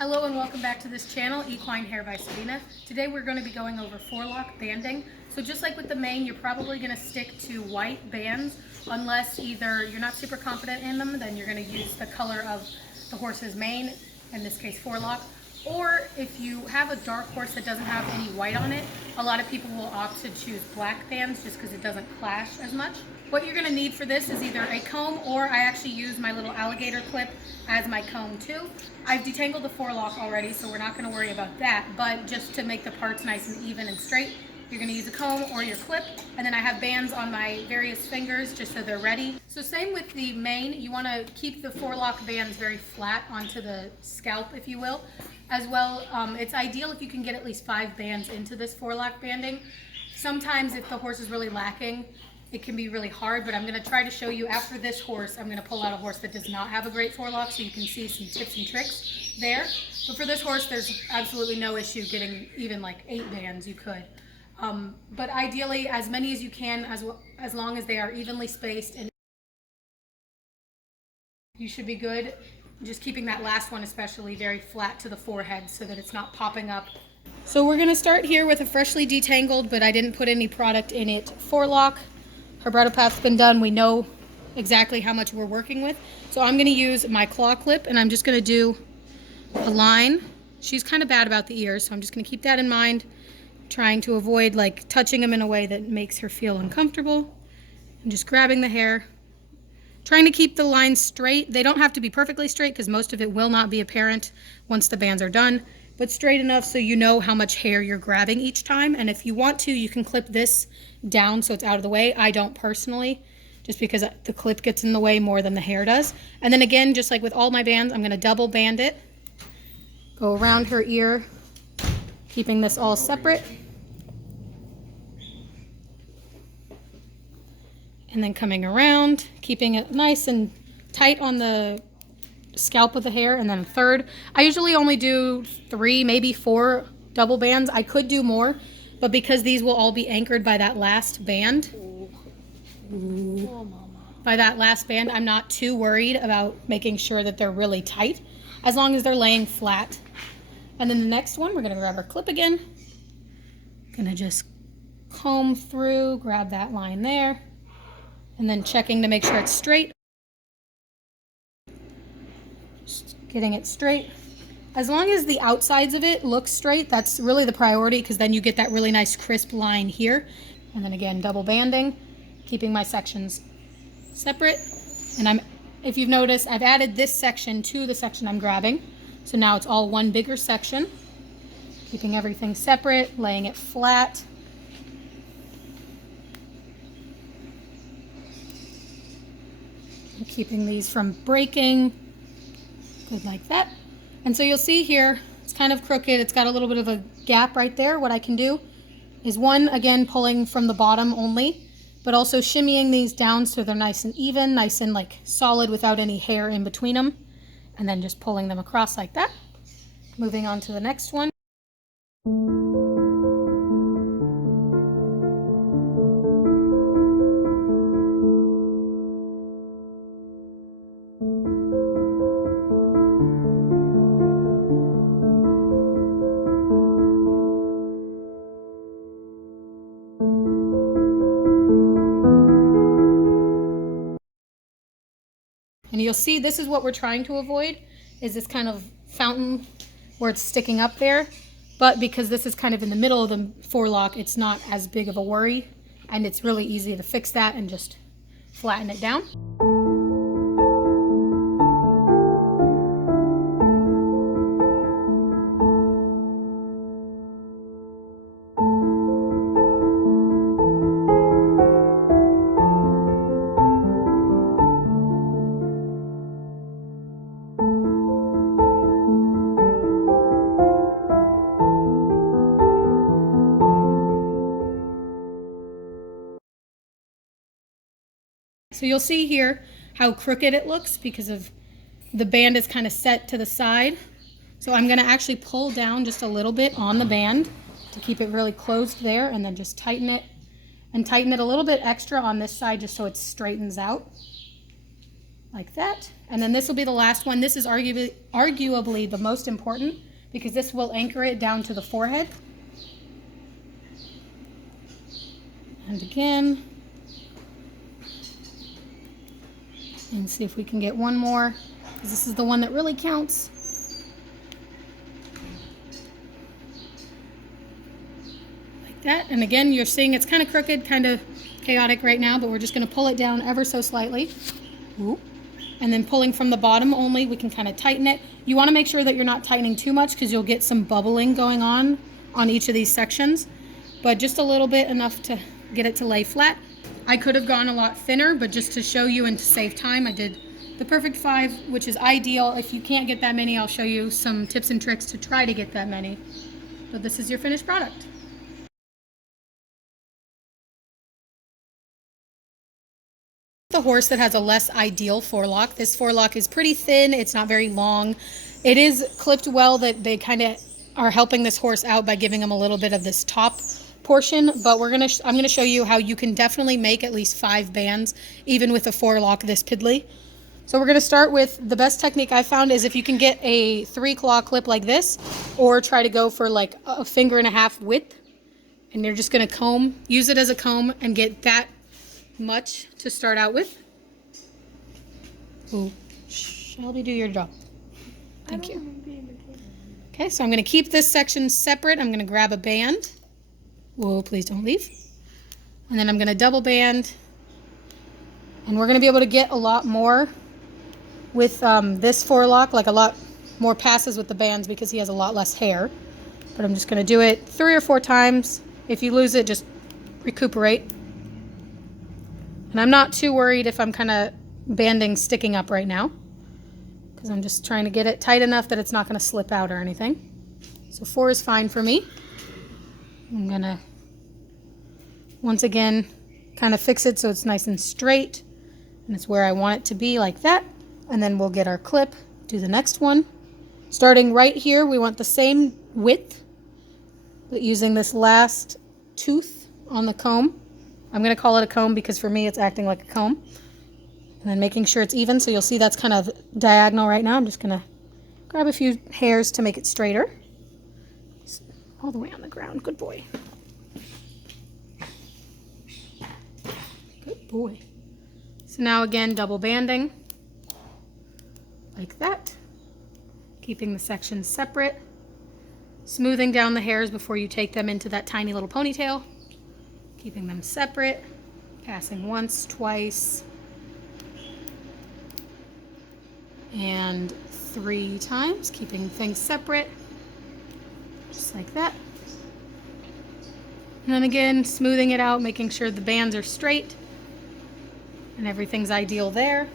Hello and welcome back to this channel, Equine Hair by Sabina. Today we're going to be going over forelock banding. So just like with the mane, you're probably going to stick to white bands unless either you're not super confident in them, then you're going to use the color of the horse's mane, in this case forelock. Or if you have a dark horse that doesn't have any white on it, a lot of people will opt to choose black bands just because it doesn't clash as much. What you're going to need for this is either a comb, or I actually use my little alligator clip as my comb too. I've detangled the forelock already, so we're not going to worry about that, but just to make the parts nice and even and straight, you're going to use a comb or your clip, and then I have bands on my various fingers just so they're ready. So same with the mane, you want to keep the forelock bands very flat onto the scalp, if you will. As well, it's ideal if you can get at least 5 bands into this forelock banding. Sometimes if the horse is really lacking, it can be really hard, but I'm going to try to show you after this horse. I'm going to pull out a horse that does not have a great forelock so you can see some tips and tricks there. But for this horse, there's absolutely no issue getting even like 8 bands. You could. But ideally, as many as you can, as long as they are evenly spaced, and you should be good. Just keeping that last one especially very flat to the forehead so that it's not popping up. So we're going to start here with a freshly detangled, but I didn't put any product in it, forelock. Her bridle path's been done. We know exactly how much we're working with. So I'm going to use my claw clip, and I'm just going to do a line. She's kind of bad about the ears, so I'm just going to keep that in mind, trying to avoid like touching them in a way that makes her feel uncomfortable. I'm just grabbing the hair, trying to keep the lines straight. They don't have to be perfectly straight because most of it will not be apparent once the bands are done, but straight enough so you know how much hair you're grabbing each time. And if you want to, you can clip this down so it's out of the way. I don't personally, just because the clip gets in the way more than the hair does. And then again, just like with all my bands, I'm going to double band it, go around her ear, keeping this all separate. And then coming around, keeping it nice and tight on the scalp of the hair, and then a third. I usually only do 3, maybe 4 double bands. I could do more, but because these will all be anchored by that last band, I'm not too worried about making sure that they're really tight, as long as they're laying flat. And then the next one, we're going to grab our clip again. Gonna just comb through, grab that line there, and then checking to make sure it's straight. Just getting it straight. As long as the outsides of it look straight, that's really the priority, because then you get that really nice crisp line here. And then again, double banding, keeping my sections separate. And if you've noticed, I've added this section to the section I'm grabbing. So now it's all one bigger section. Keeping everything separate, laying it flat. Keeping these from breaking, good like that. And so you'll see here, it's kind of crooked. It's got a little bit of a gap right there. What I can do is one, again, pulling from the bottom only, but also shimmying these down so they're nice and even, nice and like solid without any hair in between them. And then just pulling them across like that. Moving on to the next one. And you'll see this is what we're trying to avoid, is this kind of fountain where it's sticking up there. But because this is kind of in the middle of the forelock, it's not as big of a worry. And it's really easy to fix that and just flatten it down. So you'll see here how crooked it looks because of the band is kind of set to the side. So I'm going to actually pull down just a little bit on the band to keep it really closed there, and then just tighten it, and tighten it a little bit extra on this side just so it straightens out. like that. And then this will be the last one. This is arguably the most important because this will anchor it down to the forehead. And again, and see if we can get one more, because this is the one that really counts. Like that. And again, you're seeing it's kind of crooked, kind of chaotic right now, but we're just going to pull it down ever so slightly. Ooh. And then pulling from the bottom only, we can kind of tighten it. You want to make sure that you're not tightening too much because you'll get some bubbling going on each of these sections, but just a little bit, enough to get it to lay flat. I could have gone a lot thinner, but just to show you and to save time, I did the perfect 5, which is ideal. If you can't get that many, I'll show you some tips and tricks to try to get that many. But this is your finished product. The horse that has a less ideal forelock. This forelock is pretty thin. It's not very long. It is clipped well, that they kind of are helping this horse out by giving him a little bit of this top portion, but I'm gonna show you how you can definitely make at least 5 bands even with a forelock this piddly. So we're gonna start with, the best technique I found is if you can get a 3-claw clip like this, or try to go for like a 1.5 finger width, and you're just gonna use it as a comb and get that much to start out with. Ooh, Shelby, do your job. Thank you. Okay, so I'm gonna keep this section separate. I'm gonna grab a band. Whoa, please don't leave. And then I'm gonna double band, and we're gonna be able to get a lot more with this forelock, like a lot more passes with the bands because he has a lot less hair. But I'm just gonna do it 3 or 4 times. If you lose it, just recuperate. And I'm not too worried if I'm kind of banding sticking up right now, because I'm just trying to get it tight enough that it's not going to slip out or anything. So 4 is fine for me. I'm going to, once again, kind of fix it so it's nice and straight, and it's where I want it to be, like that. And then we'll get our clip, do the next one. Starting right here, we want the same width, but using this last tooth on the comb. I'm going to call it a comb because for me it's acting like a comb. And then making sure it's even, so you'll see that's kind of diagonal right now. I'm just going to grab a few hairs to make it straighter. All the way on the ground. Good boy. Good boy. So now again, double banding. Like that. Keeping the sections separate. Smoothing down the hairs before you take them into that tiny little ponytail. Keeping them separate, passing once, twice, and 3 times, keeping things separate, just like that. And then again, smoothing it out, making sure the bands are straight and everything's ideal there.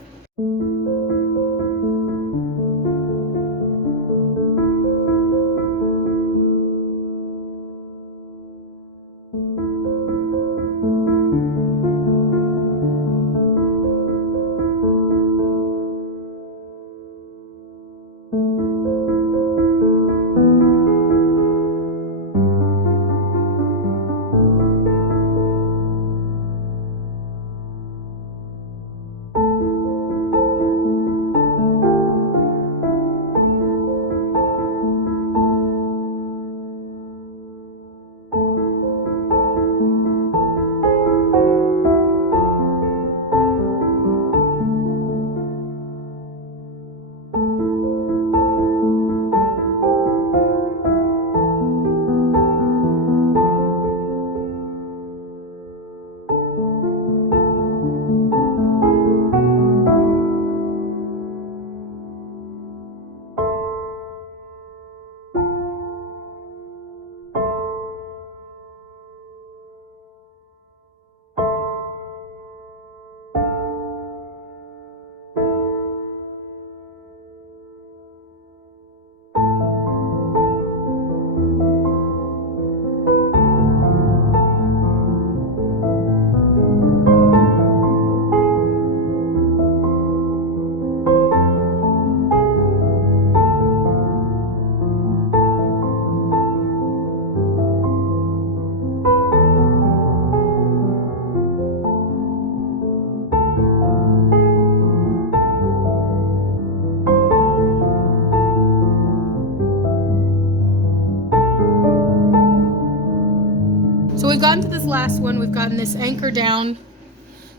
So we've gotten to this last one. We've gotten this anchor down.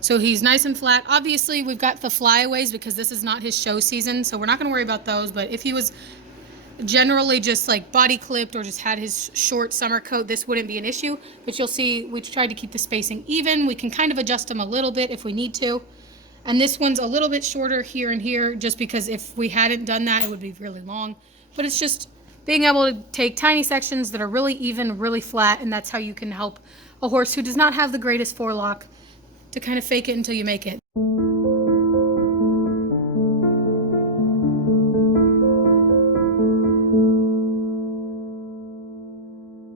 So he's nice and flat. Obviously, we've got the flyaways because this is not his show season, so we're not going to worry about those. But if he was generally just like body clipped or just had his short summer coat, this wouldn't be an issue. But you'll see we tried to keep the spacing even. We can kind of adjust them a little bit if we need to. And this one's a little bit shorter here and here, just because if we hadn't done that, it would be really long. But it's just being able to take tiny sections that are really even, really flat, and that's how you can help a horse who does not have the greatest forelock to kind of fake it until you make it.